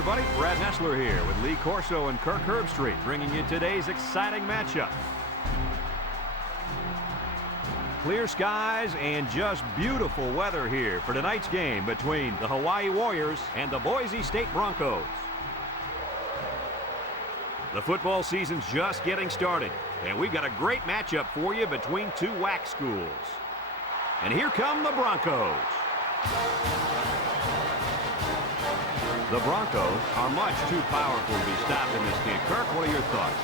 everybody. Brad Nessler here with Lee Corso and Kirk Herbstreit, bringing you today's exciting matchup. Clear skies and just beautiful weather here for tonight's game between the Hawaii Warriors and the Boise State Broncos. The football season's just getting started, and we've got a great matchup for you between two WAC schools. And here come the Broncos. The Broncos are much too powerful to be stopped in this game. Kirk, what are your thoughts?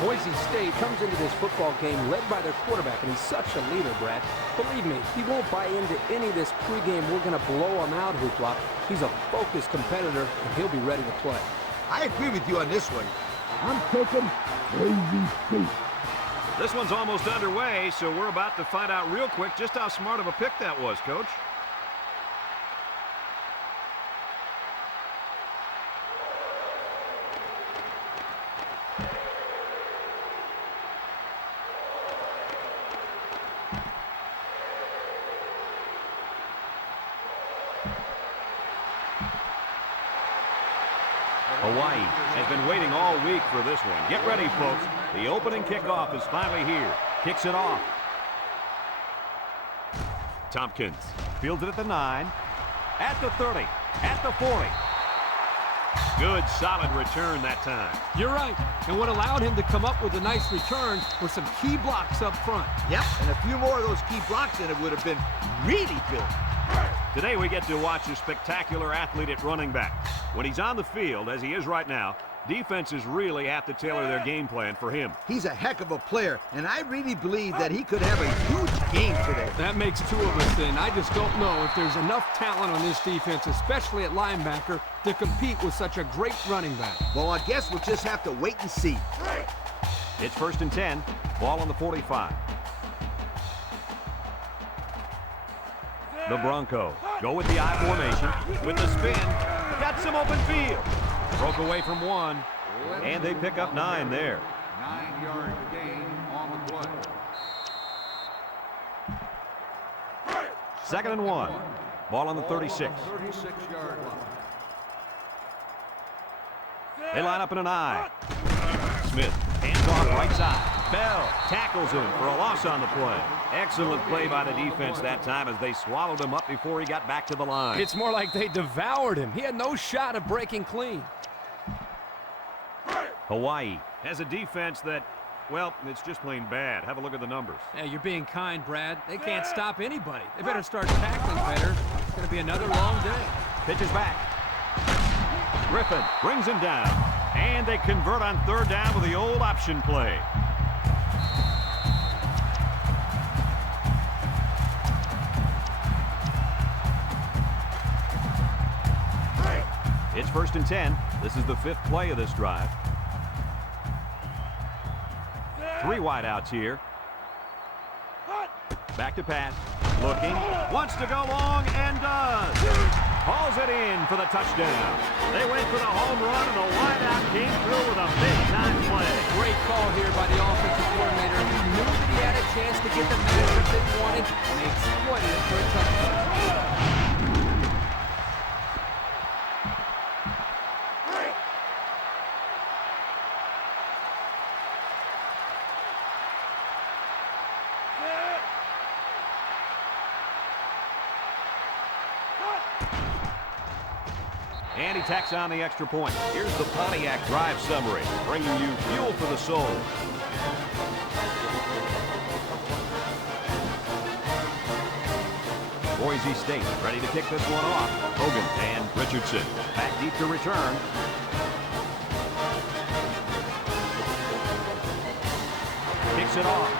Boise State comes into this football game led by their quarterback, and he's such a leader, Brad. Believe me, he won't buy into any of this pregame "we're going to blow him out" hoopla. He's a focused competitor, and he'll be ready to play. I agree with you on this one. I'm taking Boise State. This one's almost underway, so we're about to find out real quick just how smart of a pick that was, Coach. Hawaii has been waiting all week for this one. Get ready, folks. The opening kickoff is finally here. Kicks it off. Tompkins fields it at the 9, at the 30, at the 40. Good, solid return that time. You're right. And what allowed him to come up with a nice return were some key blocks up front. Yep, and a few more of those key blocks in it would have been really good. Today we get to watch a spectacular athlete at running back. When he's on the field, as he is right now, defenses really have to tailor their game plan for him. He's a heck of a player, and I really believe that he could have a huge game today. That makes two of us then. I just don't know if there's enough talent on this defense, especially at linebacker, to compete with such a great running back. Well, I guess we'll just have to wait and see. It's 1st and 10, ball on the 45. The Broncos go with the I formation, with the spin, got some open field. Broke away from one, and they pick up 9 there. 9-yard gain on the play. 2nd and 1, ball on the 36. 36-yard line. They line up in an I. Smith, hands off right side. Bell tackles him for a loss on the play. Excellent play by the defense that time as they swallowed him up before he got back to the line. It's more like they devoured him. He had no shot of breaking clean. Hawaii has a defense that, well, it's just plain bad. Have a look at the numbers. Yeah, you're being kind, Brad. They can't stop anybody. They better start tackling better. It's going to be another long day. Pitches back. Griffin brings him down. And they convert on 3rd down with the old option play. It's 1st and 10. This is the 5th play of this drive. 3 wideouts here. Back to pass. Looking. Wants to go long and does. Hauls it in for the touchdown. They went for the home run and the wideout came through with a big-time play. Great call here by the offensive coordinator. He knew that he had a chance to get the matchup that he wanted, and they exploited it for a touchdown. And he tacks on the extra point. Here's the Pontiac drive summary, bringing you fuel for the soul. Boise State ready to kick this one off. Hogan and Richardson back deep to return. Kicks it off.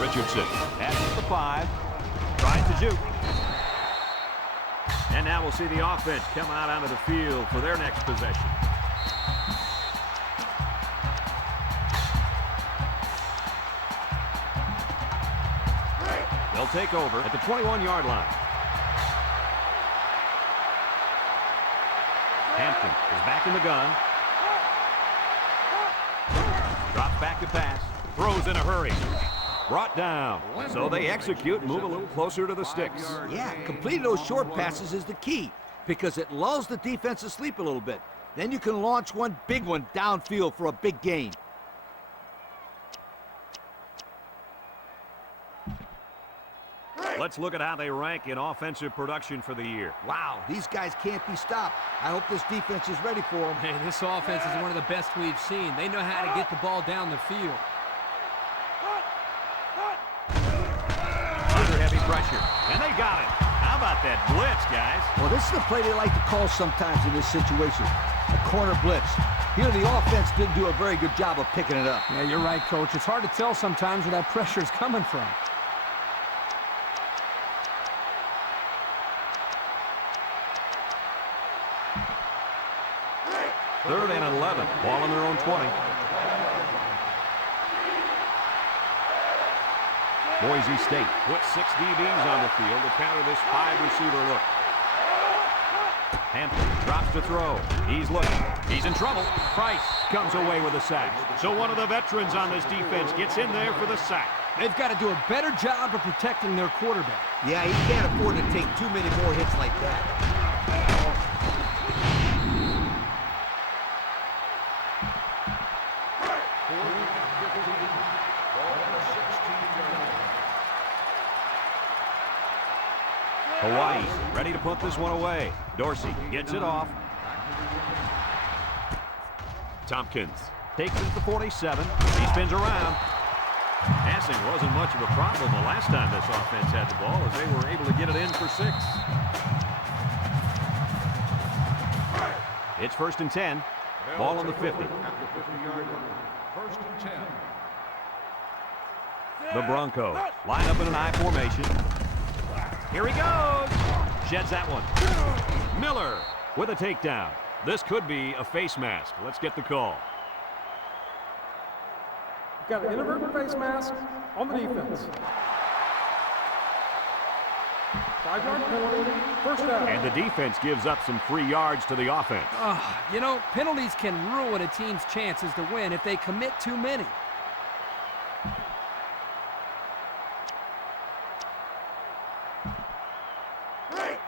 Richardson at the 5. Tries to juke. And now we'll see the offense come out onto the field for their next possession. They'll take over at the 21-yard line. Hampton is back in the gun. Drops back to pass. Throws in a hurry. brought down. So they execute and move a little closer to the sticks. Yeah, completing those short passes is the key because it lulls the defense to sleep a little bit. Then you can launch one big one downfield for a big gain. Let's look at how they rank in offensive production for the year. Wow, these guys can't be stopped. I hope this defense is ready for them. Hey, this offense is one of the best we've seen. They know how to get the ball down the field. Under heavy pressure, and they got it. How about that blitz, guys? Well, this is the play they like to call sometimes in this situation. A corner blitz. Here, the offense didn't do a very good job of picking it up. Yeah, you're right, Coach. It's hard to tell sometimes where that pressure is coming from. Third and 11. Ball on their own 20. Boise State puts 6 DBs on the field to counter this 5-receiver look. Hampton drops to throw. He's looking. He's in trouble. Price comes away with a sack. So one of the veterans on this defense gets in there for the sack. They've got to do a better job of protecting their quarterback. Yeah, he can't afford to take too many more hits like that. Hawaii ready to put this one away. Dorsey gets it off. Tompkins takes it to the 47. He spins around. Passing wasn't much of a problem the last time this offense had the ball as they were able to get it in for 6. It's 1st and 10. Ball on the 50. First and 10. The Broncos line up in an I formation. Here he goes. Sheds that one. Miller with a takedown. This could be a face mask. Let's get the call. Got an inadvertent face mask on the defense. 5-yard penalty, first down. And the defense gives up some free yards to the offense. You know, penalties can ruin a team's chances to win if they commit too many.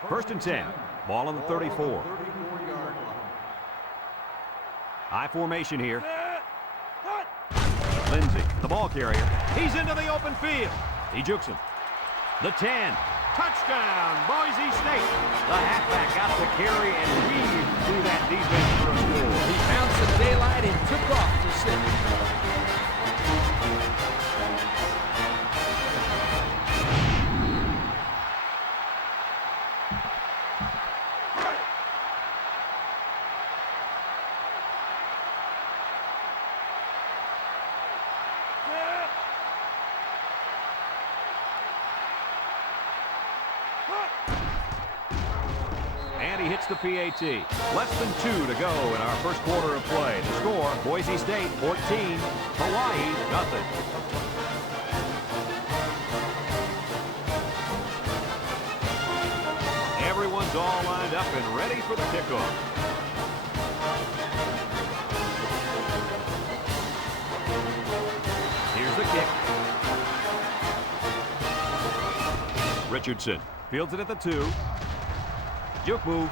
First and 10. Ball on the 34. 34-yard line. High formation here. Lindsey, the ball carrier. He's into the open field. He jukes him. The 10. Touchdown, Boise State. The halfback got the carry and weaved through that defense for a score. He found some daylight and took off for 6. And he hits the PAT. Less than 2 to go in our first quarter of play. The score, Boise State 14, Hawaii nothing. Everyone's all lined up and ready for the kickoff. Here's the kick. Richardson fields it at the 2. Juke move.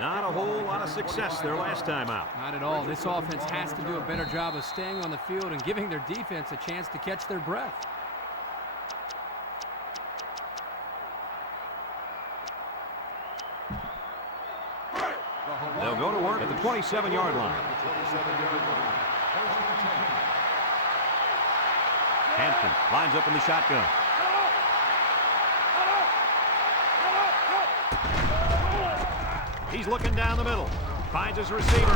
Not a whole lot of success their last time out. Not at all. This offense has to do a better job of staying on the field and giving their defense a chance to catch their breath. They'll go to work at the 27-yard line. 27-yard line. First and 10. Hampton lines up in the shotgun. He's looking down the middle. Finds his receiver,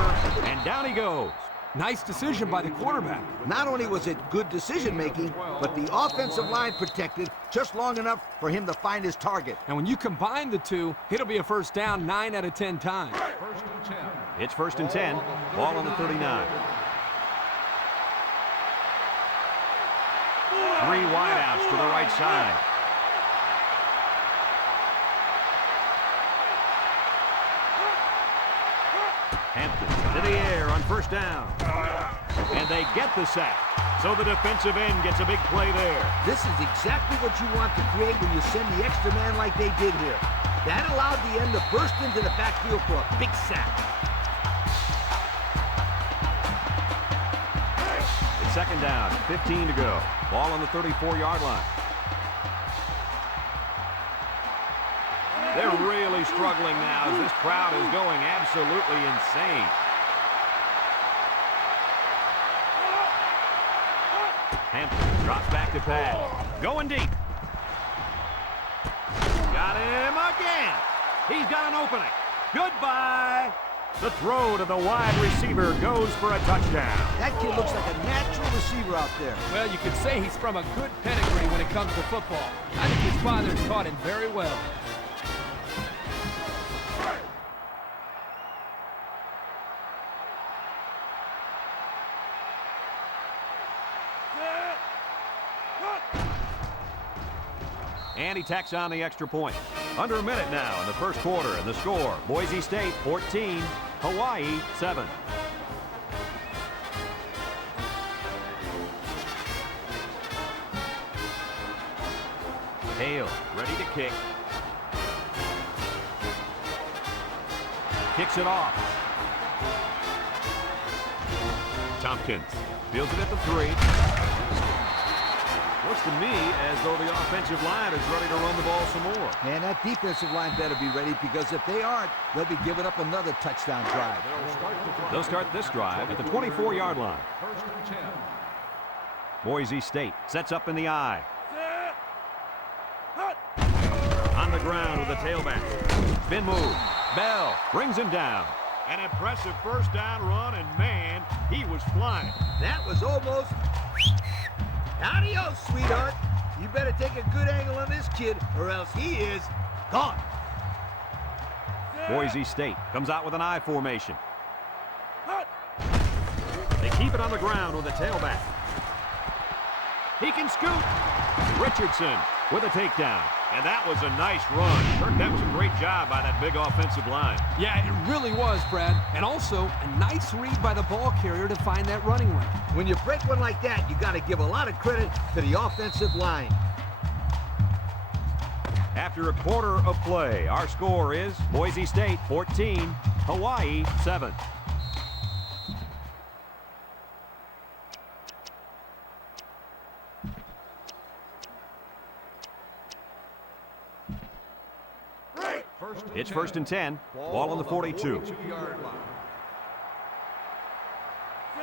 and down he goes. Nice decision by the quarterback. Not only was it good decision-making, but the offensive line protected just long enough for him to find his target. And when you combine the two, it'll be a first down 9 out of 10 times. First and 10. It's 1st and 10. Ball on the 39. 3 wideouts to the right side. Hampton to the air on first down. And they get the sack. So the defensive end gets a big play there. This is exactly what you want to create when you send the extra man like they did here. That allowed the end to burst into the backfield for a big sack. It's second down, 15 to go. Ball on the 34-yard line. They're really struggling now as this crowd is going absolutely insane. Hampton drops back to pass. Going deep. Got him again. He's got an opening. Goodbye. The throw to the wide receiver goes for a touchdown. That kid looks like a natural receiver out there. Well, you could say he's from a good pedigree when it comes to football. I think his father taught him very well. And he tacks on the extra point. Under a minute now in the first quarter, and the score, Boise State 14, Hawaii 7. Hale ready to kick. Kicks it off. Tompkins fields it at the 3. Looks to me as though the offensive line is ready to run the ball some more. Man, that defensive line better be ready, because if they aren't, they'll be giving up another touchdown drive. They'll start this drive at the 24-yard line. First and 10. Boise State sets up in the eye. On the ground with the tailback. Spin move. Bell brings him down. An impressive first down run, and man, he was flying. That was almost... Adios, sweetheart. You better take a good angle on this kid, or else he is gone. Boise State comes out with an I formation. They keep it on the ground with the tailback. He can scoot. Richardson with a takedown. And that was a nice run. Kirk, that was a great job by that big offensive line. Yeah, it really was, Brad. And also, a nice read by the ball carrier to find that running lane. When you break one like that, you got to give a lot of credit to the offensive line. After a quarter of play, our score is Boise State 14, Hawaii 7. It's first and 10. Ball on the 42. 42-yard line.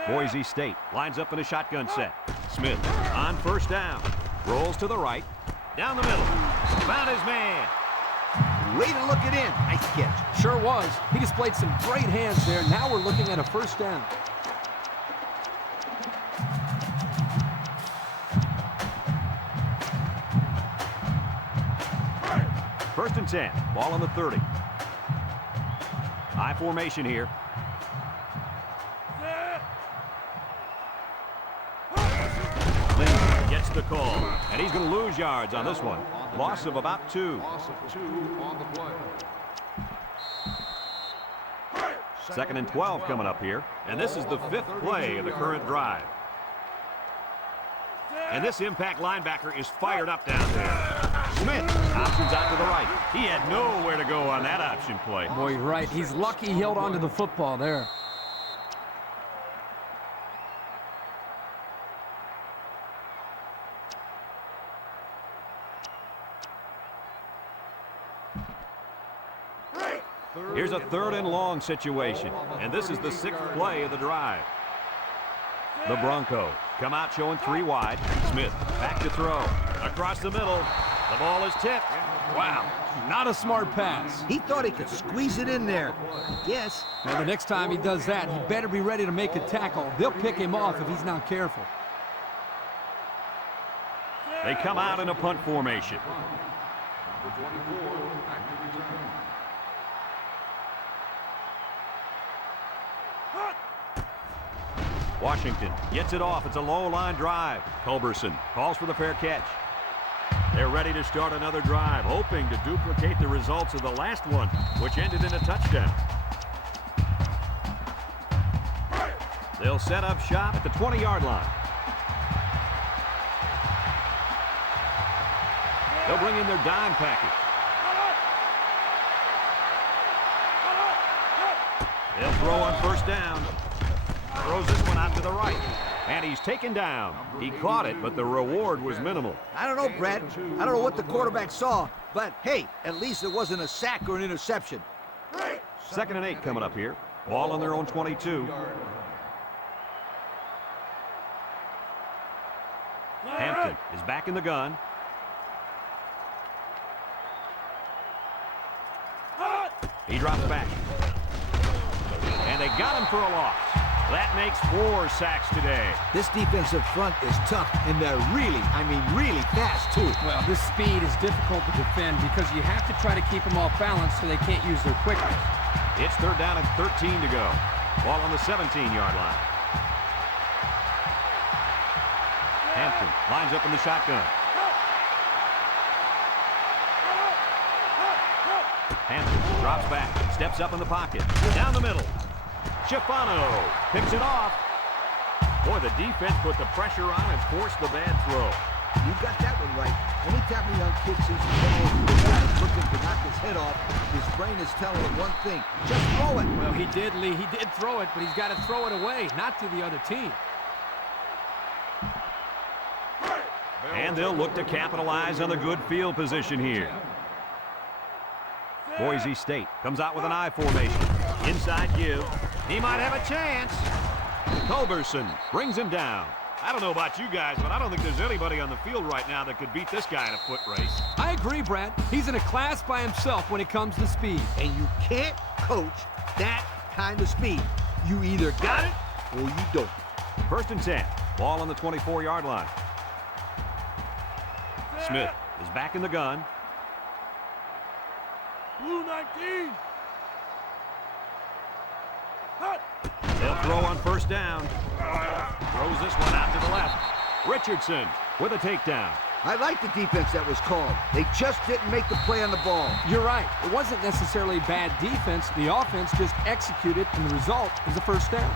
Boise State lines up in a shotgun set. Smith on first down. Rolls to the right. Down the middle. Found his man. Way to look it in. Nice catch. Sure was. He displayed some great hands there. Now we're looking at a first down. First and 10. Ball on the 30. High formation here. Lynn gets the call, and he's going to lose yards on this one. Loss of about 2. Loss of 2 on the play. Second and 12 coming up here, and this is the 5th play of the current drive. And this impact linebacker is fired up down there. Smith options out to the right. He had nowhere to go on that option play. Boy, you're right. He's lucky he held onto the football there. Here's a 3rd and long situation, and this is the 6th play of the drive. The Broncos come out showing 3 wide. Smith back to throw. Across the middle. The ball is tipped. Wow, not a smart pass. He thought he could squeeze it in there. Yes. Now, the next time he does that, he better be ready to make a tackle. They'll pick him off if he's not careful. They come out in a punt formation. The 24, active return. Washington gets it off. It's a low-line drive. Culberson calls for the fair catch. They're ready to start another drive, hoping to duplicate the results of the last one, which ended in a touchdown. They'll set up shop at the 20-yard line. They'll bring in their dime package. They'll throw on first down. Throws this one out to the right. And he's taken down. He caught it, but the reward was minimal. I don't know, Brad. I don't know what the quarterback saw, but hey, at least it wasn't a sack or an interception. 2nd and 8 coming up here. Ball on their own 22. Hampton is back in the gun. He drops back. And they got him for a loss. That makes 4 sacks today. This defensive front is tough, and they're really, I mean really fast, too. Well, this speed is difficult to defend because you have to try to keep them off balance so they can't use their quickness. It's 3rd down and 13 to go. Ball on the 17-yard line. Hampton lines up in the shotgun. Hampton drops back, steps up in the pocket, down the middle. Schifano picks it off. Boy, the defense put the pressure on and forced the bad throw. You got that one right. Anytime a young kid sees the ball, the guy's looking to knock his head off, his brain is telling him one thing: just throw it. Well, he did, Lee. He did throw it, but he's got to throw it away, not to the other team. And they'll look to capitalize on the good field position here. Boise State comes out with an I formation. Inside give. He might have a chance. Culberson brings him down. I don't know about you guys, but I don't think there's anybody on the field right now that could beat this guy in a foot race. I agree, Brad. He's in a class by himself when it comes to speed. And you can't coach that kind of speed. You either got it or you don't. 1st and 10. Ball on the 24-yard line. Smith is back in the gun. Blue 19. They'll throw on first down. Throws this one out to the left. Richardson with a takedown. I like the defense that was called. They just didn't make the play on the ball. You're right. It wasn't necessarily bad defense. The offense just executed, and the result is a first down.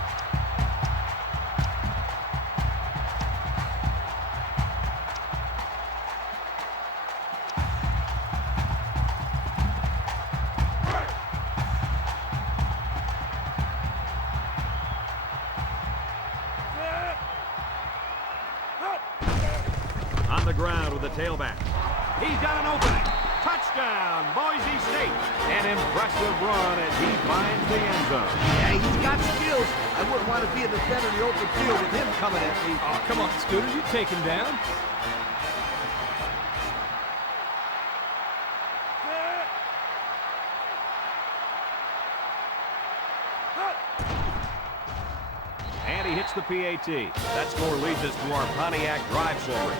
On the ground with the tailback. He's got an opening. Touchdown, Boise State. An impressive run as he finds the end zone. Yeah, he's got skills. I wouldn't want to be a defender in the open field with him coming at me. Oh, come on, Scooter. You take him down. And he hits the PAT. That score leads us to our Pontiac drive summary.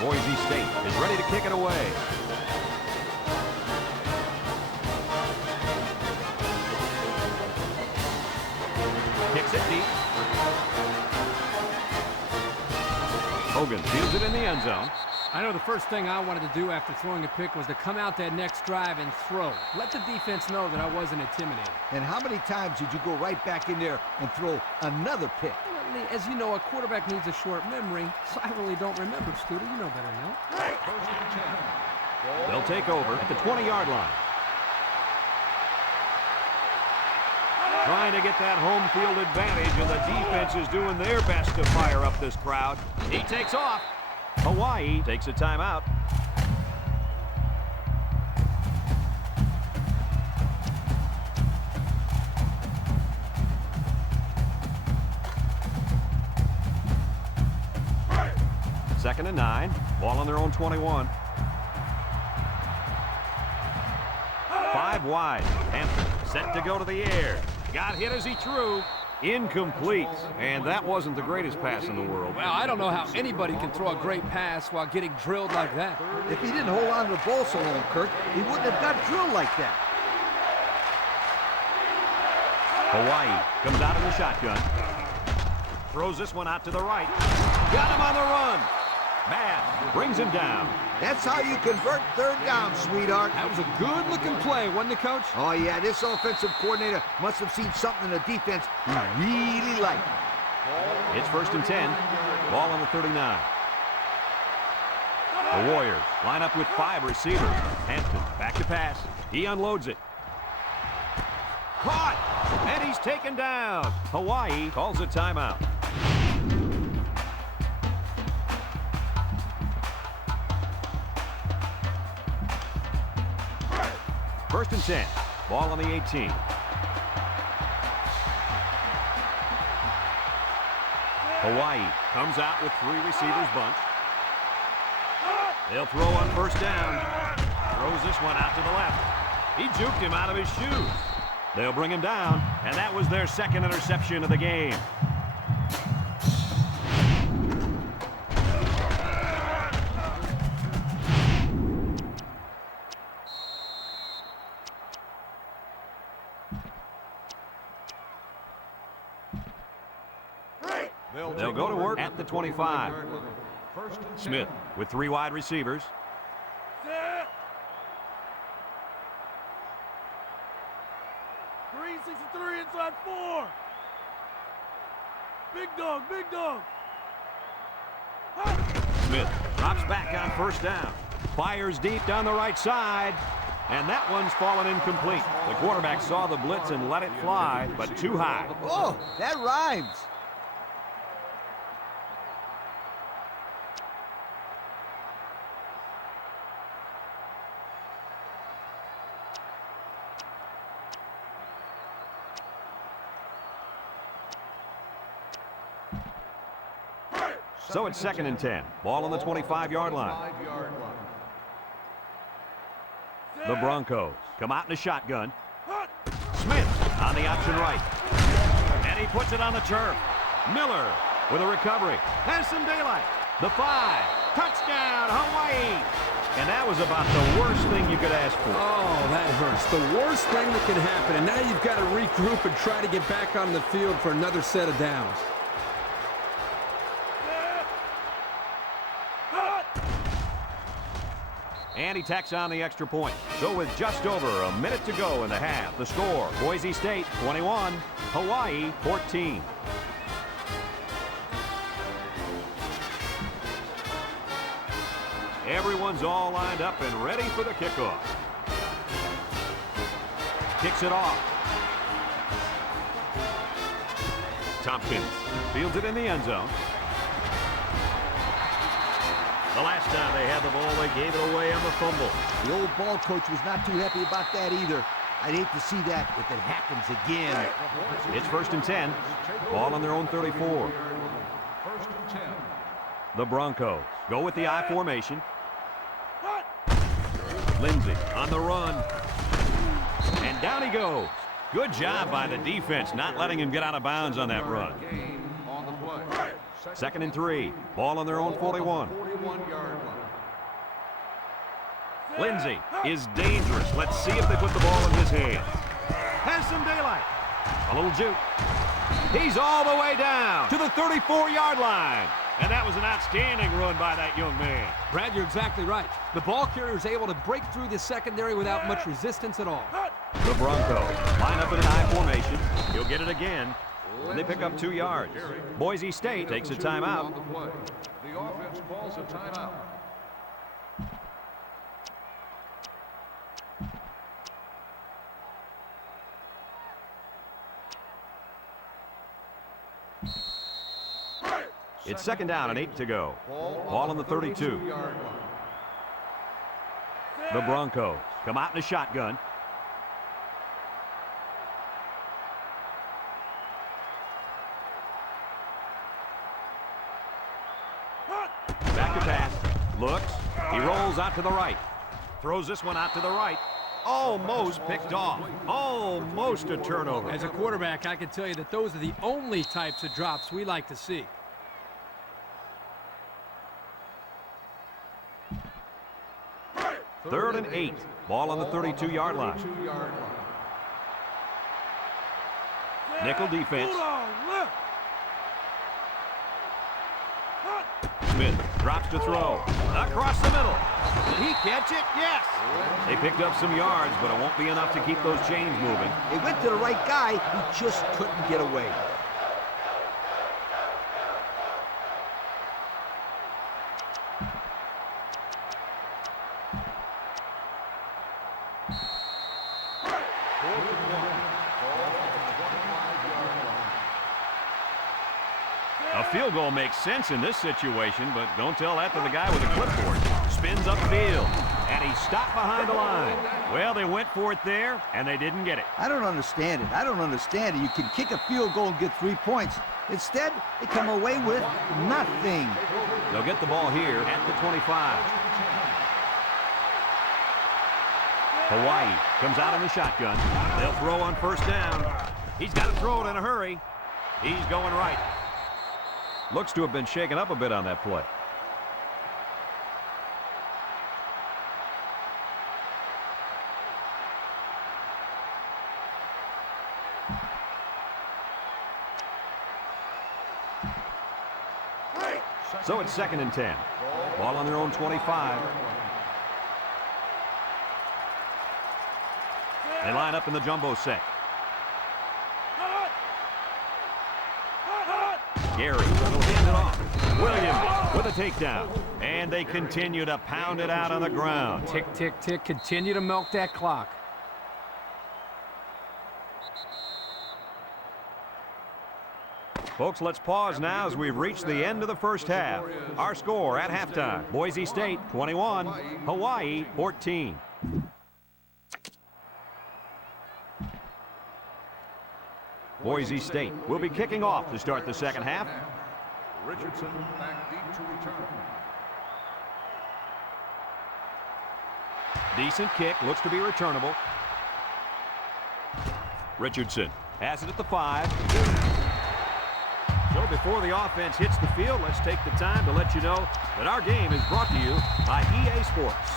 Boise State is ready to kick it away. Kicks it deep. Hogan fields it in the end zone. I know the first thing I wanted to do after throwing a pick was to come out that next drive and throw. Let the defense know that I wasn't intimidated. And how many times did you go right back in there and throw another pick? Well, Lee, as you know, a quarterback needs a short memory, so I really don't remember, Scooter. You know better than that. They'll take over at the 20-yard line. Trying to get that home field advantage, and the defense is doing their best to fire up this crowd. He takes off. Hawaii takes a timeout. Second and 9. Ball on their own 21. 5 wide. Hampton set to go to the air. Got hit as he threw. Incomplete. And that wasn't the greatest pass in the world. Well, I don't know how anybody can throw a great pass while getting drilled like that. If he didn't hold on to the ball so long, Kirk, he wouldn't have got drilled like that. Hawaii comes out in the shotgun. Throws this one out to the right. Got him on the run. Bass brings him down. That's how you convert third down, sweetheart. That was a good-looking play, wasn't it, Coach? Oh, yeah, this offensive coordinator must have seen something in the defense he really liked. It's 1st and 10. Ball on the 39. The Warriors line up with 5 receivers. Hampton back to pass. He unloads it. Caught! And he's taken down. Hawaii calls a timeout. First and 10. Ball on the 18. Hawaii comes out with 3 receivers bunch. They'll throw on 1st down. Throws this one out to the left. He juked him out of his shoes. They'll bring him down, and that was their 2nd interception of the game. They'll go to work at the 25. Smith with 3 wide receivers. 363 inside 4. Big dog, big dog. Smith drops back on 1st down. Fires deep down the right side. And that one's fallen incomplete. The quarterback saw the blitz and let it fly, but too high. Oh, that rhymes. So it's 2nd and 10. Ball on the 25-yard line. The Broncos come out in a shotgun. Smith on the option right. And he puts it on the turf. Miller with a recovery. Has some daylight. The 5. Touchdown, Hawaii. And that was about the worst thing you could ask for. Oh, that hurts. The worst thing that can happen. And now you've got to regroup and try to get back on the field for another set of downs. And he tacks on the extra point. So with just over a minute to go in the half, the score, Boise State 21, Hawaii 14. Everyone's all lined up and ready for the kickoff. Kicks it off. Tompkins fields it in the end zone. The last time they had the ball, they gave it away on the fumble. The old ball coach was not too happy about that either. I'd hate to see that if it happens again. It's 1st and 10. Ball on their own 34. 1st and 10. The Broncos go with the I formation. Lindsey on the run. And down he goes. Good job by the defense, not letting him get out of bounds on that run. Gain on the play. 2nd and 3. Ball on their own 41. 41-yard line. Lindsey is dangerous. Let's see if they put the ball in his hands. Has some daylight. A little juke. He's all the way down to the 34-yard line. And that was an outstanding run by that young man. Brad, you're exactly right. The ball carrier is able to break through the secondary without much resistance at all. The Broncos line up in an I formation. He'll get it again. And they pick up 2 yards. Boise State takes a timeout. On the play. The offense calls a timeout. It's 2nd down and 8 to go. Ball on the 32. The Broncos come out in a shotgun. Back to pass. Looks. He rolls out to the right. Throws this one out to the right. Almost picked off. Almost a turnover. As a quarterback, I can tell you that those are the only types of drops we like to see. Third and 8. Ball on the 32-yard line. Nickel defense. Smith drops to throw. Across the middle. Did he catch it? Yes. They picked up some yards, but it won't be enough to keep those chains moving. They went to the right guy. He just couldn't get away. A field goal makes sense in this situation, but don't tell that to the guy with the clipboard. Spins upfield, and he stopped behind the line. Well, they went for it there, and they didn't get it. I don't understand it. I don't understand it. You can kick a field goal and get 3 points. Instead, they come away with nothing. They'll get the ball here at the 25. Hawaii comes out in the shotgun. They'll throw on first down. He's got to throw it in a hurry. He's going right. Looks to have been shaken up a bit on that play. So it's 2nd and 10. Ball on their own 25. They line up in the jumbo set. Gary will hand it off. Williams with a takedown. And they continue to pound it out on the ground. Tick, tick, tick. Continue to milk that clock. Folks, let's pause now as we've reached the end of the first half. Our score at halftime, Boise State 21, Hawaii 14. Boise State will be kicking off to start the second half. Richardson back deep to return. Decent kick, looks to be returnable. Richardson has it at the 5. So before the offense hits the field, let's take the time to let you know that our game is brought to you by EA Sports.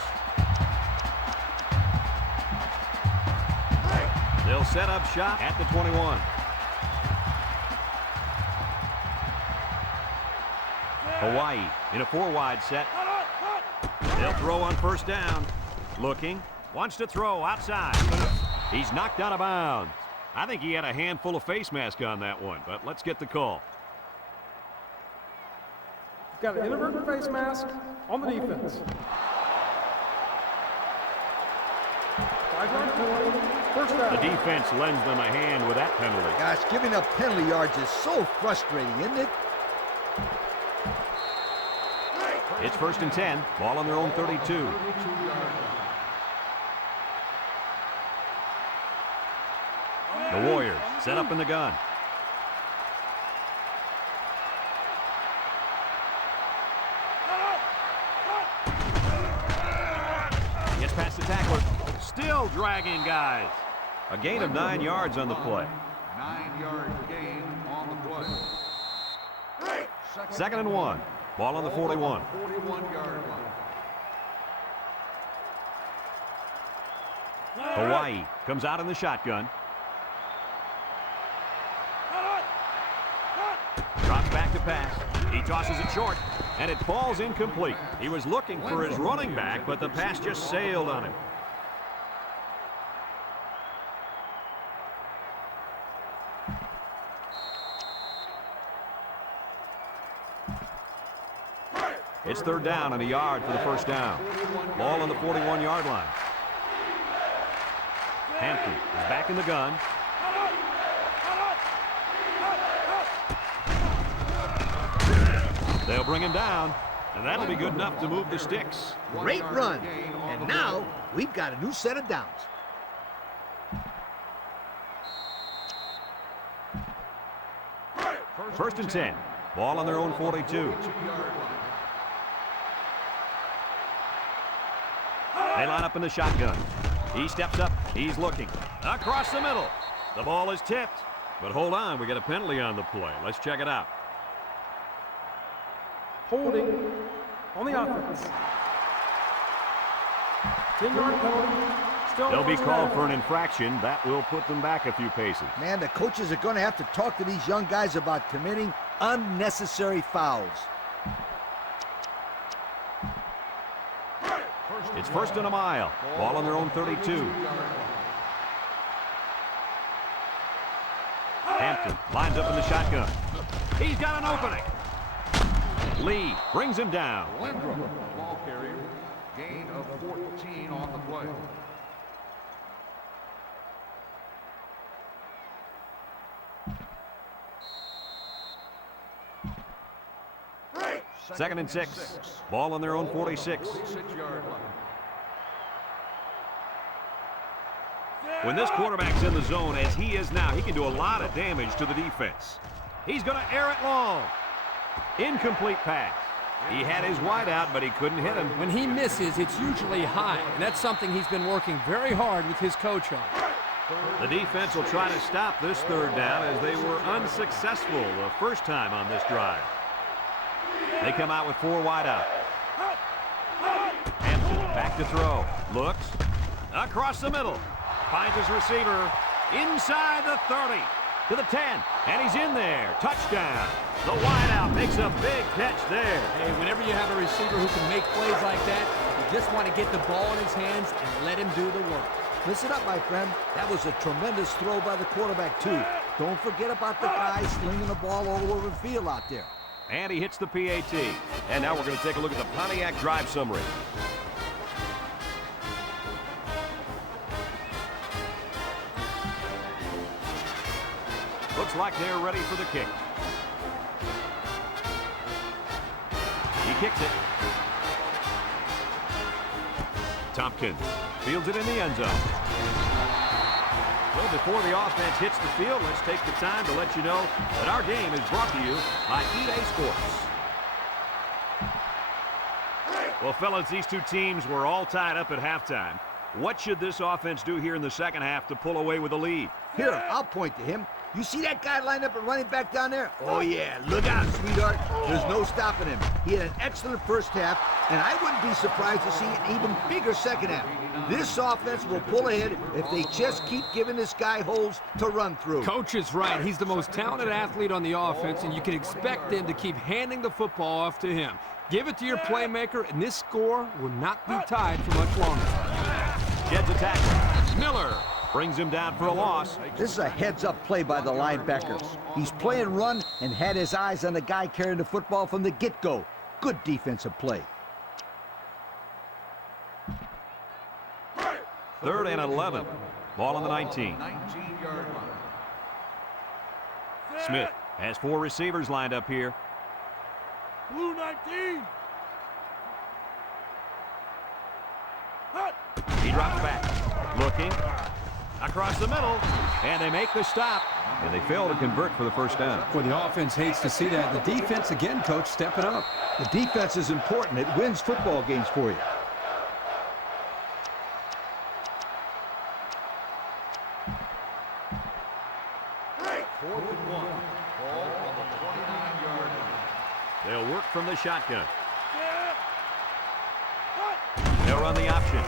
They'll set up shop at the 21. Hawaii in a 4-wide set. They'll throw on first down. Looking, wants to throw outside. He's knocked out of bounds. I think he had a handful of face mask on that one, but let's get the call. Got an inadvertent face mask on the defense. 5-yard penalty, first down. The defense lends them a hand with that penalty. Gosh, giving up penalty yards is so frustrating, isn't it? It's 1st and 10. Ball on their own 32. The Warriors set up in the gun. Gets past the tackler. Still dragging guys. A gain of 9 yards on the play. 9-yard gain on the play. 2nd and 1. Ball on the 41. 41-yard line. Hawaii comes out in the shotgun. Drops back to pass. He tosses it short, and it falls incomplete. He was looking for his running back, but the pass just sailed on him. It's 3rd down and a yard for the first down. Ball on the 41-yard line. Hampton is back in the gun. They'll bring him down, and that'll be good enough to move the sticks. Great run. And now we've got a new set of downs. First and 10. Ball on their own 42. They line up in the shotgun. He steps up. He's looking. Across the middle. The ball is tipped. But hold on, we got a penalty on the play. Let's check it out. Holding on the offense. 10-yard penalty. Still They'll be first called down. for an infraction. That will put them back a few paces. Man, the coaches are going to have to talk to these young guys about committing unnecessary fouls. It's 1st and a mile. Ball on their own 32. Hampton lines up in the shotgun. He's got an opening. Lee brings him down. Lindrum, ball carrier. Gain of 14 on the play. Second and 6. Ball on their own 46. 46-yard line. When this quarterback's in the zone, as he is now, he can do a lot of damage to the defense. He's going to air it long. Incomplete pass. He had his wideout, but he couldn't hit him. When he misses, it's usually high, and that's something he's been working very hard with his coach on. The defense will try to stop this 3rd down as they were unsuccessful the first time on this drive. They come out with 4 wide out. Hampton back to throw. Looks. Across the middle. Finds his receiver. Inside the 30. To the 10. And he's in there. Touchdown. The wide out makes a big catch there. Hey, whenever you have a receiver who can make plays like that, you just want to get the ball in his hands and let him do the work. Listen up, my friend. That was a tremendous throw by the quarterback, too. Don't forget about the guy slinging the ball all over the field out there. And he hits the PAT. And now we're going to take a look at the Pontiac drive summary. Looks like they're ready for the kick. He kicks it. Tompkins fields it in the end zone. Well, before the offense hits the field, let's take the time to let you know that our game is brought to you by EA Sports. Well, fellas, these two teams were all tied up at halftime. What should this offense do here in the second half to pull away with a lead? Here, I'll point to him. You see that guy lined up and running back down there? Oh, yeah. Look out, sweetheart. There's no stopping him. He had an excellent first half, and I wouldn't be surprised to see an even bigger second half. This offense will pull ahead if they just keep giving this guy holes to run through. Coach is right. He's the most talented athlete on the offense, and you can expect them to keep handing the football off to him. Give it to your playmaker, and this score will not be tied for much longer. Jets attack. Miller brings him down for a loss. This is a heads-up play by the linebackers. He's playing run and had his eyes on the guy carrying the football from the get-go. Good defensive play. 3rd and 11. Ball on the 19. 19-yard line. Smith has 4 receivers lined up here. Blue 19. He drops back. Looking. Across the middle. And they make the stop. And they fail to convert for the first down. Well, the offense hates to see that. The defense, again, Coach, stepping up. The defense is important. It wins football games for you. They'll work from the shotgun. They'll run the option.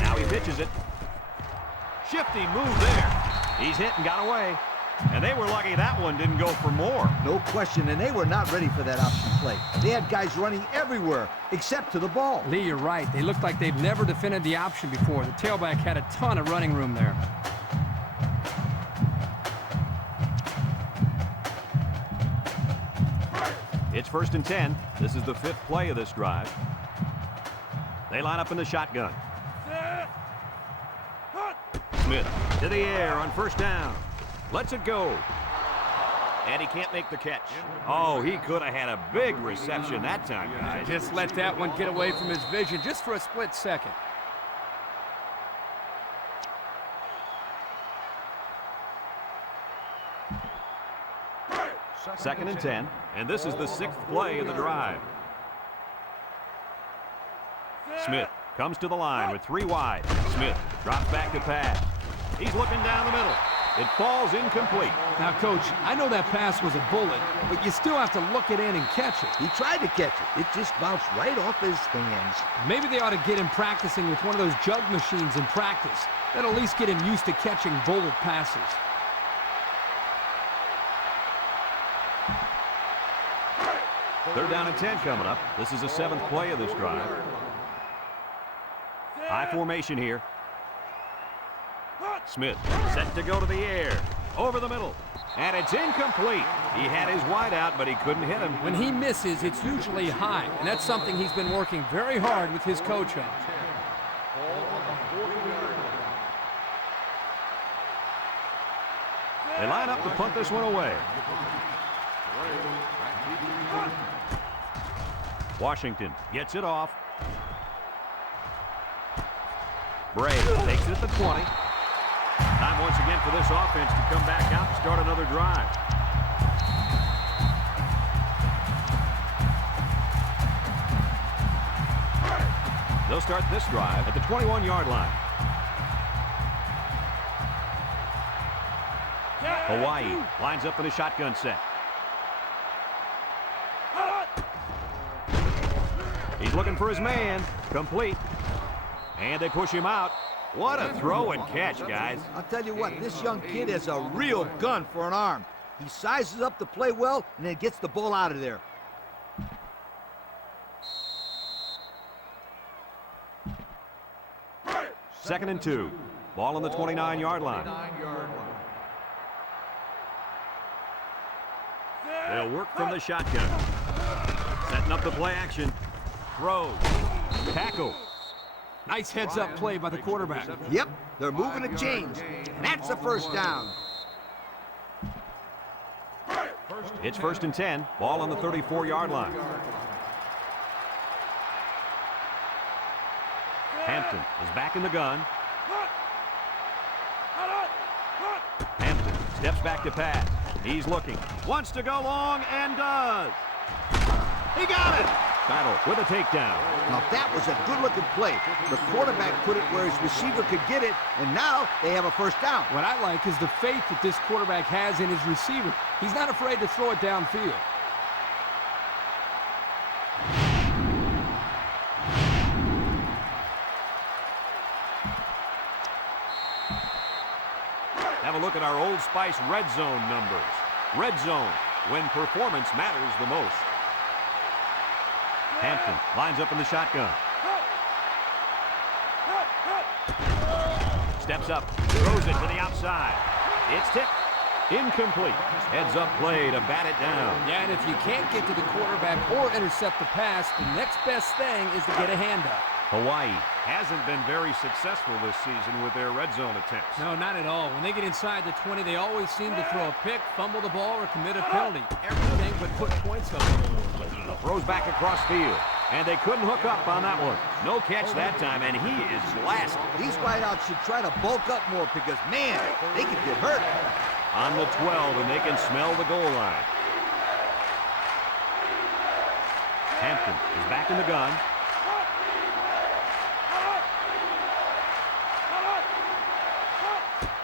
Now he pitches it. Shifty move there. He's hit and got away. And they were lucky that one didn't go for more. No question, and they were not ready for that option play. They had guys running everywhere except to the ball. Lee, you're right. They look like they've never defended the option before. The tailback had a ton of running room there. It's 1st and 10. This is the 5th play of this drive. They line up in the shotgun. Smith to the air on 1st down. Lets it go. And he can't make the catch. Oh, he could have had a big reception that time, guys. Just let that one get away from his vision just for a split second. Second and 10. And this is the 6th play of the drive. Smith comes to the line with 3 wide. Smith drops back to pass. He's looking down the middle. It falls incomplete. Now, Coach, I know that pass was a bullet, but you still have to look it in and catch it. He tried to catch it. It just bounced right off his hands. Maybe they ought to get him practicing with one of those jug machines in practice. That'll at least get him used to catching bullet passes. Third down and 10 coming up. This is the 7th play of this drive. High formation here. Smith set to go to the air. Over the middle. And it's incomplete. He had his wide out, but he couldn't hit him. When he misses, it's usually high, and that's something he's been working very hard with his coach on. They line up to punt this one away. Washington gets it off. Bray takes it at the 20. Time once again for this offense to come back out and start another drive. They'll start this drive at the 21-yard line. Hawaii lines up in a shotgun set. He's looking for his man. Complete. And they push him out. What a throw and catch, guys. I'll tell you what, this young kid has a real gun for an arm. He sizes up the play well and then gets the ball out of there. Second and 2. Ball on the 29-yard line. They'll work from the shotgun. Setting up the play action. Throws. Tackle. Nice heads-up play by the quarterback. Yep, they're moving the chains. And that's the first down. It's first and 10. Ball on the 34-yard line. Hampton is back in the gun. Hampton steps back to pass. He's looking. Wants to go long and does. He got it. Battle with a takedown. Now that was a good-looking play. The quarterback put it where his receiver could get it, and now they have a first down. What I like is the faith that this quarterback has in his receiver. He's not afraid to throw it downfield. Have a look at our Old Spice red zone numbers. Red zone, when performance matters the most. Hampton lines up in the shotgun. Steps up, throws it to the outside. It's tipped. Incomplete. Heads up play to bat it down. Yeah, and if you can't get to the quarterback or intercept the pass, the next best thing is to get a handout. Hawaii hasn't been very successful this season with their red zone attempts. No, not at all. When they get inside the 20, they always seem to throw a pick, fumble the ball, or commit a penalty. Everything but put points up. Throws back across field. And they couldn't hook up on that one. No catch that time, and he is blasted. These wideouts should try to bulk up more because, man, they can get hurt. On the 12, and they can smell the goal line. Hampton is back in the gun.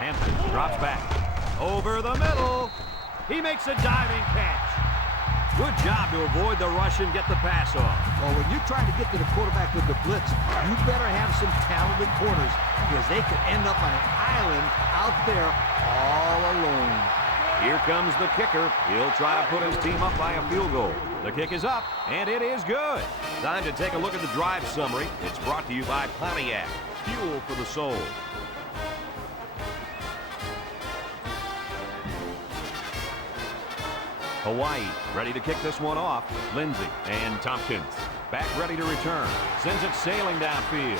Hampton drops back. Over the middle. He makes a diving catch. Good job to avoid the rush and get the pass off. Well, when you're trying to get to the quarterback with the blitz, you better have some talented corners because they could end up on an island out there all alone. Here comes the kicker. He'll try to put his team up by a field goal. The kick is up, and it is good. Time to take a look at the drive summary. It's brought to you by Pontiac. Fuel for the soul. Hawaii ready to kick this one off. Lindsey and Tompkins back ready to return. Sends it sailing downfield.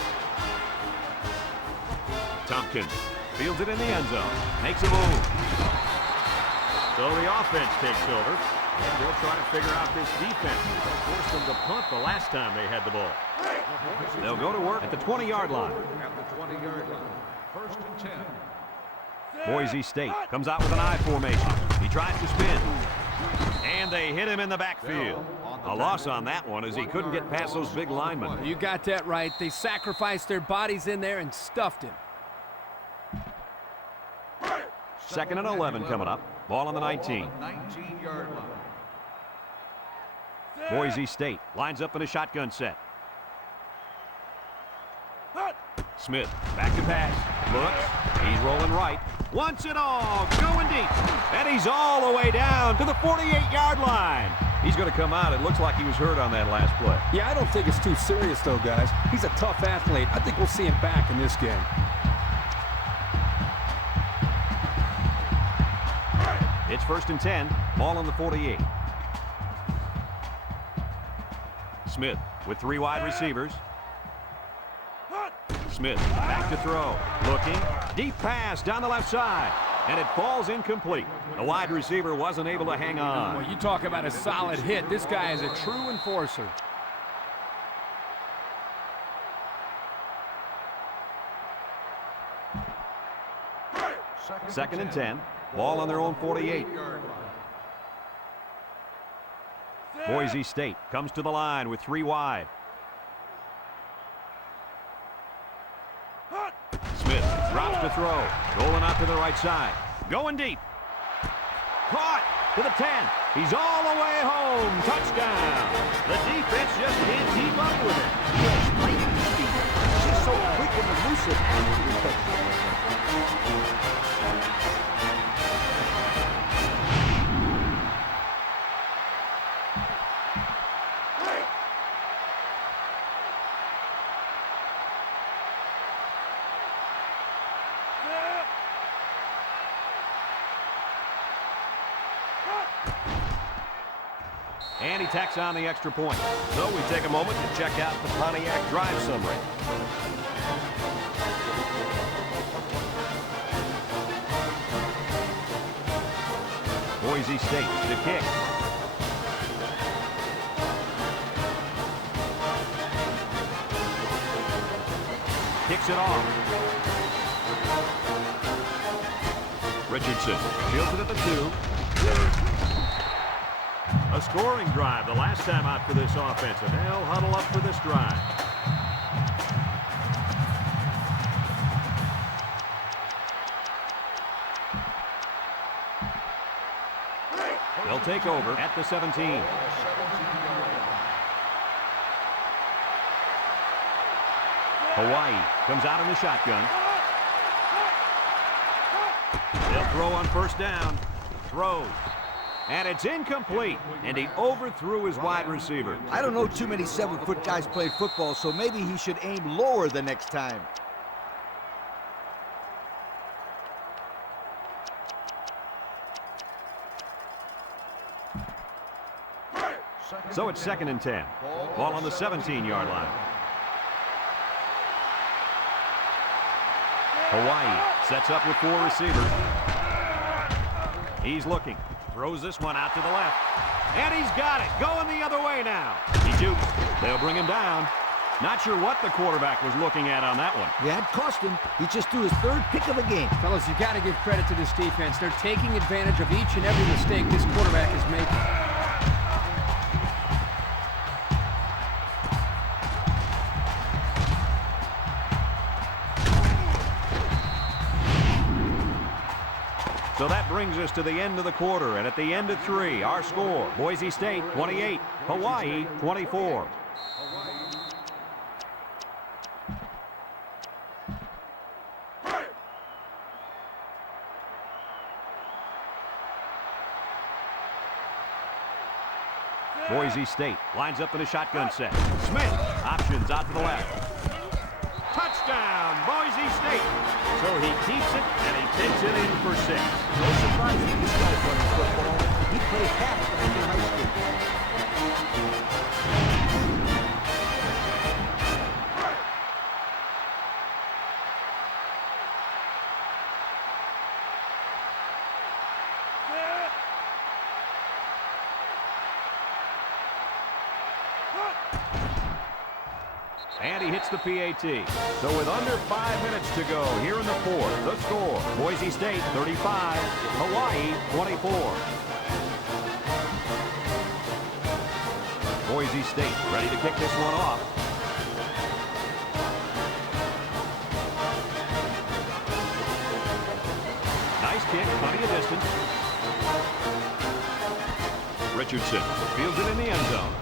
Tompkins fields it in the end zone. Makes a move. So the offense takes over. And they'll try to figure out this defense. They forced them to punt the last time they had the ball. They'll go to work at the 20-yard line. At the 20-yard line. First and 10. Boise State comes out with an I formation. He tries to spin. And they hit him in the backfield. A loss on that one as he couldn't get past those big linemen. You got that right. They sacrificed their bodies in there and stuffed him. Second and 11 coming up. Ball on the 19. 19-yard line. Boise State lines up in a shotgun set. Smith back to pass. Looks. He's rolling right. Wants it all. Going deep. And he's all the way down to the 48-yard line. He's going to come out. It looks like he was hurt on that last play. Yeah, I don't think it's too serious, though, guys. He's a tough athlete. I think we'll see him back in this game. It's 1st and 10. Ball on the 48. Smith with 3 wide receivers. Smith back to throw. Looking. Deep pass down the left side. And it falls incomplete. The wide receiver wasn't able to hang on. Well, you talk about a solid hit. This guy is a true enforcer. Second and 10. Ball on their own 48. Boise State comes to the line with 3 wide. Smith drops to throw. Rolling out to the right side. Going deep. Caught to the 10. He's all the way home. Touchdown. The defense just can't keep up with it. He has lightning speed. He's just so quick and elusive after the touchdown. And he tacks on the extra point. So we take a moment to check out the Pontiac drive summary. Boise State to kick. Kicks it off. Richardson fields it at the 2. A scoring drive the last time out for this offense, and they'll huddle up for this drive. They'll take over at the 17. Hawaii comes out in the shotgun. They'll throw on 1st down. Throws. And it's incomplete, and he overthrew his wide receiver. I don't know too many 7-foot guys play football, so maybe he should aim lower the next time. So it's 2nd and 10. Ball on the 17-yard line. Hawaii sets up with 4 receivers. He's looking. Throws this one out to the left. And he's got it. Going the other way now. He jukes. They'll bring him down. Not sure what the quarterback was looking at on that one. Yeah, it cost him. He just threw his 3rd pick of the game. Fellas, you got to give credit to this defense. They're taking advantage of each and every mistake this quarterback is making. So that brings us to the end of the quarter, and at the end of 3, our score, Boise State 28, Hawaii 24. Boise State lines up in a shotgun set. Smith options out to the left. Touchdown, Boise State. So he keeps it, and he takes it in for 6. No surprise that this guy's running football. He played halfback in high school. And he hits the PAT. So with under 5 minutes to go here in the 4th, the score, Boise State 35, Hawaii 24. Boise State ready to kick this one off. Nice kick, plenty of distance. Richardson fields it in the end zone.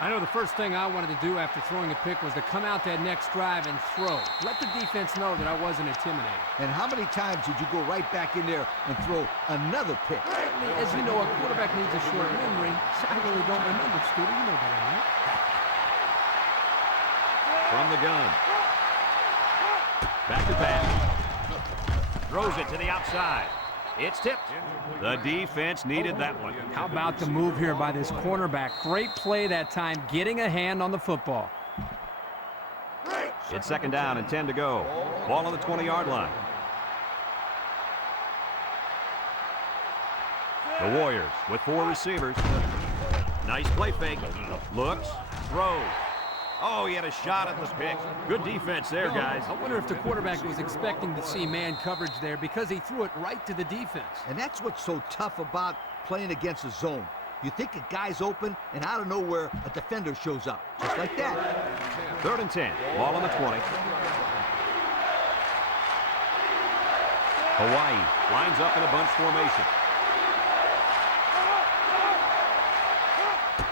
I know the first thing I wanted to do after throwing a pick was to come out that next drive and throw. Let the defense know that I wasn't intimidated. And how many times did you go right back in there and throw another pick? As you know, a quarterback needs a short memory, so I really don't remember, Scooter. You know better than that. From the gun. Back to pass. Throws it to the outside. It's tipped. The defense needed that one. How about the move here by this cornerback? Great play that time, getting a hand on the football. It's second down and 10 to go. Ball on the 20-yard line. The Warriors with 4 receivers. Nice play fake. Looks, throws. Oh, he had a shot at the pick. Good defense there, guys. I wonder if the quarterback was expecting to see man coverage there because he threw it right to the defense. And that's what's so tough about playing against a zone. You think a guy's open, and out of nowhere, a defender shows up. Just like that. Third and 10. Ball on the 20. Hawaii lines up in a bunch formation.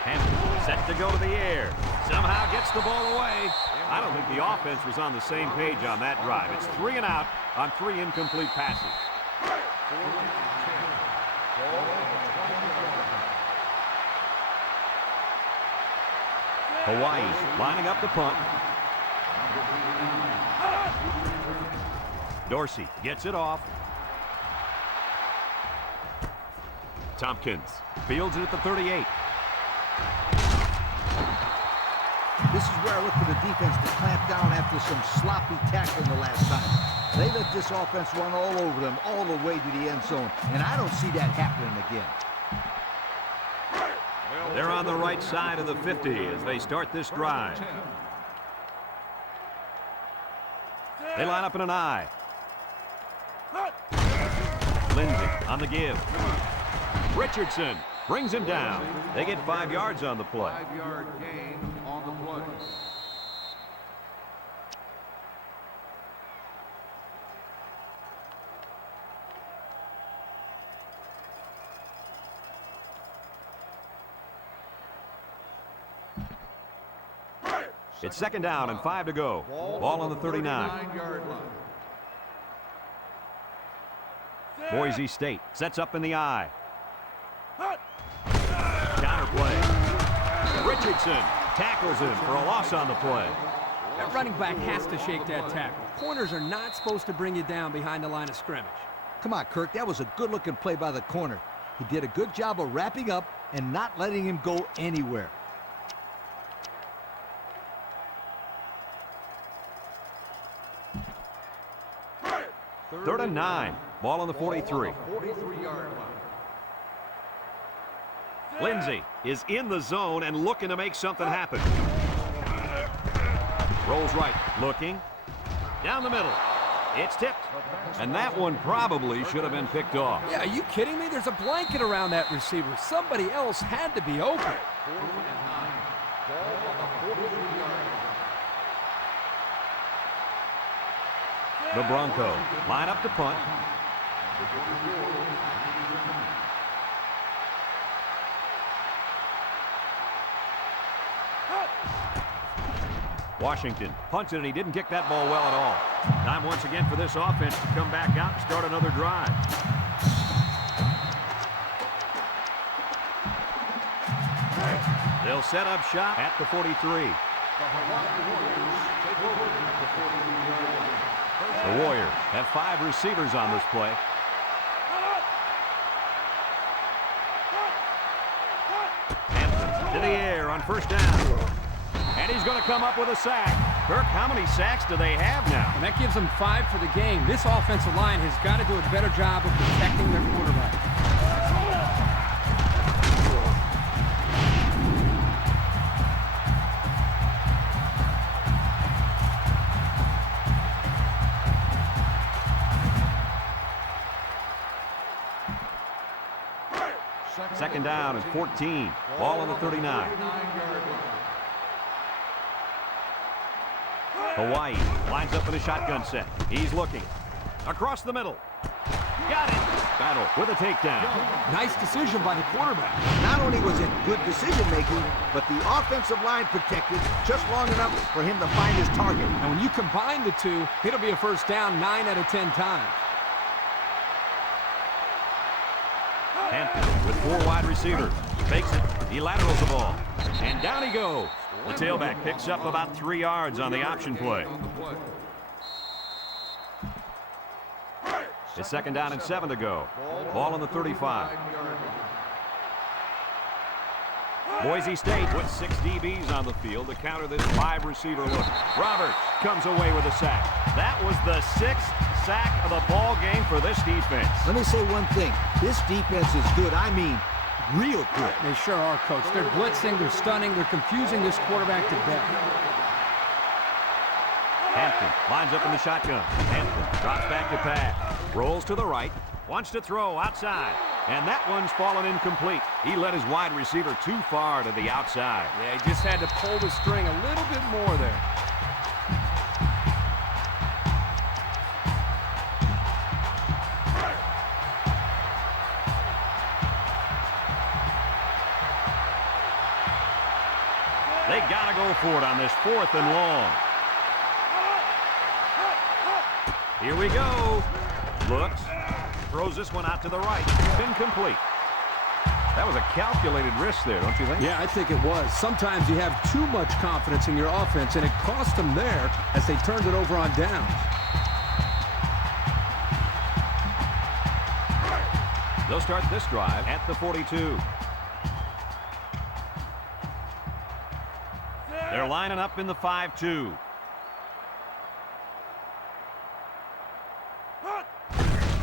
Hampton set to go to the air. Somehow gets the ball away. I don't think the offense was on the same page on that drive. It's 3 and out on 3 incomplete passes. Hawaii lining up the punt. Dorsey gets it off. Tompkins fields it at the 38. This is where I look for the defense to clamp down after some sloppy tackling the last time. They let this offense run all over them, all the way to the end zone, and I don't see that happening again. They're on the right side of the 50 as they start this drive. They line up in an I. Lindsey on the give. Richardson brings him down. They get 5 yards on the play. 5-yard gain on the play. It's second down and 5 to go. Ball on the 39. 39-yard line. Boise State sets up in the I. Counter play. Richardson tackles him for a loss on the play. That running back has to shake that tackle. Corners are not supposed to bring you down behind the line of scrimmage. Come on, Kirk, that was a good-looking play by the corner. He did a good job of wrapping up and not letting him go anywhere. Third and 9. Ball on the 43. 43-yard line. Lindsey is in the zone and looking to make something happen. Rolls right, looking. Down the middle. It's tipped. And that one probably should have been picked off. Yeah, are you kidding me? There's a blanket around that receiver. Somebody else had to be open. 4th and 9. Ball on the 43-yard line. The Broncos line up to punt. Washington punts it, and he didn't kick that ball well at all. Time once again for this offense to come back out and start another drive. They'll set up shop at the 43. The Warriors have 5 receivers on this play. Hampton to the air on first down. And he's going to come up with a sack. Kirk, how many sacks do they have now? And that gives them 5 for the game. This offensive line has got to do a better job of protecting their quarterback. Second down and 14. Ball on the 39. Hawaii lines up in a shotgun set. He's looking. Across the middle. Got it. Battle with a takedown. Nice decision by the quarterback. Not only was it good decision-making, but the offensive line protected just long enough for him to find his target. And when you combine the two, it'll be a first down 9 out of 10 times. Hampton with 4 wide receivers. Fakes it. He laterals the ball. And down he goes. The tailback picks up about 3 yards on the option play. It's 2nd down and 7 to go. Ball on the 35. Boise State with 6 DBs on the field to counter this 5-receiver look. Roberts comes away with a sack. That was the 6th sack of the ball game for this defense. Let me say one thing. This defense is good. I mean, real good. They sure are, Coach. They're blitzing, they're stunning, they're confusing this quarterback to death. Hampton lines up in the shotgun. Hampton drops back to pass. Rolls to the right. Wants to throw outside. And that one's fallen incomplete. He led his wide receiver too far to the outside. Yeah, he just had to pull the string a little bit more there. They got to go for it on this 4th and long. Here we go. Looks. Throws this one out to the right. Incomplete. That was a calculated risk there, don't you think? Yeah, I think it was. Sometimes you have too much confidence in your offense, and it cost them there as they turned it over on downs. They'll start this drive at the 42. They're lining up in the 5-2.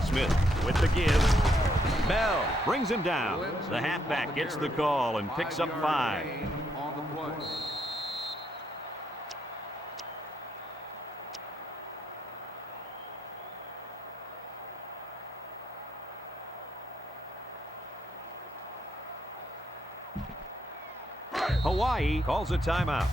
Smith with the give. Bell brings him down. The halfback gets the call and picks up 5. On the play. Hawaii calls a timeout.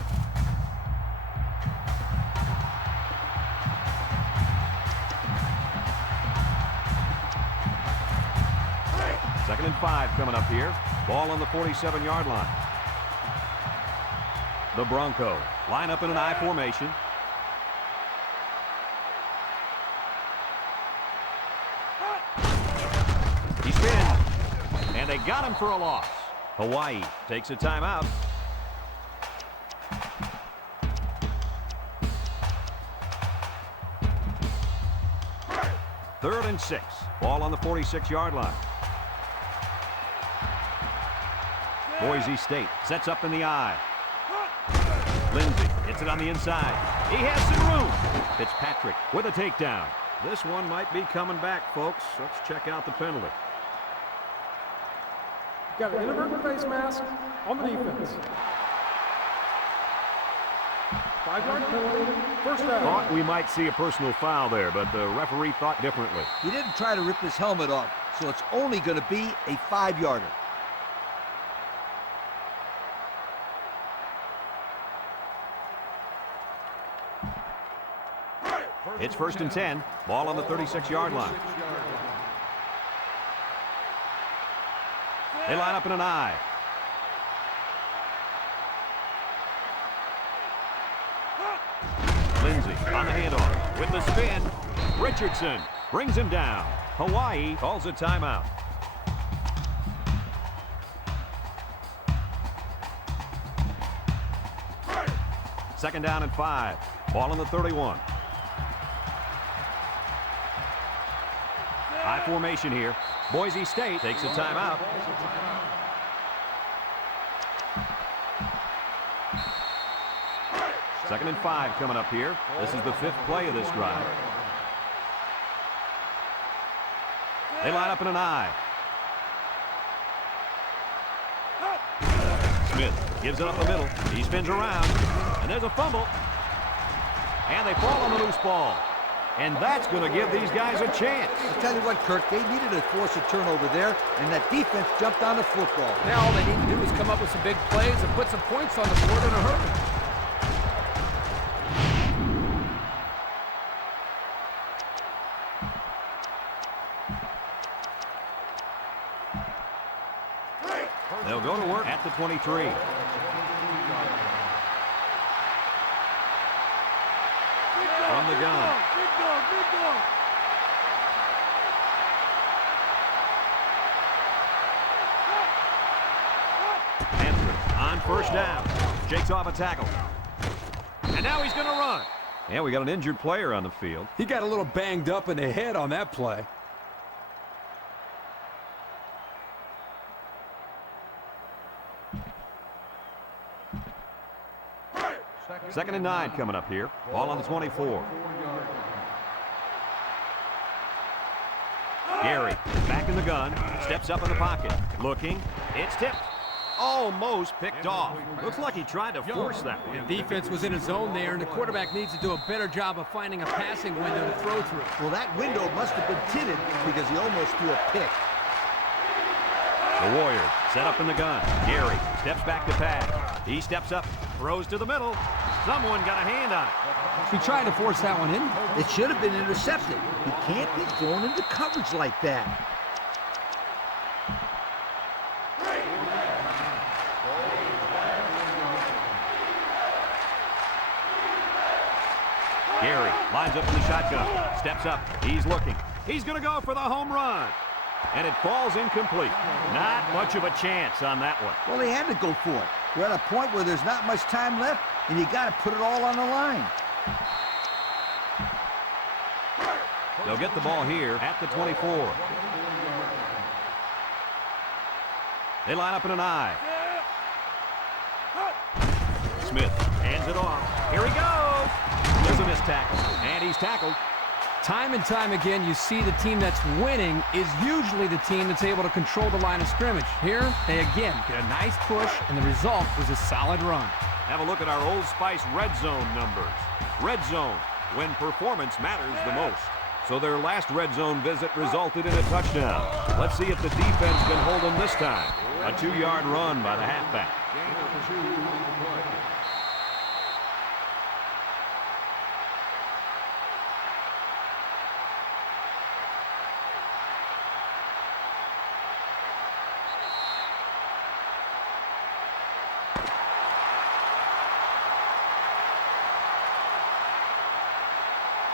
Second and 5 coming up here. Ball on the 47-yard line. The Broncos line up in an I formation. He spins. And they got him for a loss. Hawaii takes a timeout. Third and 6. Ball on the 46-yard line. Boise State sets up in the I. Lindsey hits it on the inside. He has some room. Fitzpatrick with a takedown. This one might be coming back, folks. Let's check out the penalty. Got an inadvertent face mask on the defense. 5-yard penalty, first down. Thought we might see a personal foul there, but the referee thought differently. He didn't try to rip his helmet off, so it's only going to be a 5-yarder. It's 1st and 10. Ball on the 36-yard line. They line up in an I. Lindsey on the handoff with the spin. Richardson brings him down. Hawaii calls a timeout. Second down and 5. Ball on the 31. High formation here. Boise State takes a timeout. Second and 5 coming up here. This is the 5th play of this drive. They line up in an I. Smith gives it up the middle. He spins around. And there's a fumble. And they fall on the loose ball. And that's going to give these guys a chance. I'll tell you what, Kirk, they needed to force a turnover there, and that defense jumped on the football. Now all they need to do is come up with some big plays and put some points on the board in a hurry. They'll go to work at the 23. From the gun. Big dog, big dog. Panther on first down. Shakes off a tackle. And now he's going to run. Yeah, we got an injured player on the field. He got a little banged up in the head on that play. Second and 9 coming up here. Ball on the 24. Gary back in the gun. Steps up in the pocket. Looking. It's tipped. Almost picked off. Looks like he tried to force that one. The defense was in a zone there, and the quarterback needs to do a better job of finding a passing window to throw through. Well, that window must have been tinted because he almost threw a pick. The Warriors set up in the gun. Gary steps back to pass. He steps up, throws to the middle. Someone got a hand on it. He tried to force that one in. It should have been intercepted. He can't be thrown into coverage like that. Gary lines up in the shotgun. Steps up. He's looking. He's going to go for the home run. And it falls incomplete. Not much of a chance on that one. Well, they had to go for it. We're at a point where there's not much time left, and you got to put it all on the line. They'll get the ball here at the 24. They line up in an I. Smith hands it off. Here he goes. There's a missed tackle, and he's tackled. Time and time again, you see the team that's winning is usually the team that's able to control the line of scrimmage. Here, they again get a nice push, and the result was a solid run. Have a look at our Old Spice red zone numbers. Red zone, when performance matters the most. So their last red zone visit resulted in a touchdown. Let's see if the defense can hold them this time. A 2-yard run by the halfback. Gain of 2 on the play.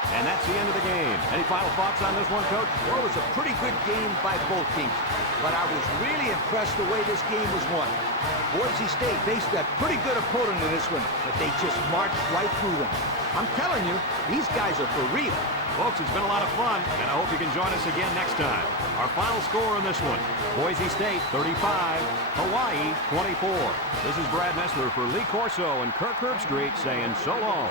And that's the end of the game. Any final thoughts on this one, Coach? Well, it was a pretty good game by both teams, but I was really impressed the way this game was won. Boise State faced a pretty good opponent in this one, but they just marched right through them. I'm telling you, these guys are for real. Folks, it's been a lot of fun, and I hope you can join us again next time. Our final score on this one, Boise State 35, Hawaii 24. This is Brad Nessler for Lee Corso and Kirk Herbstreit saying so long.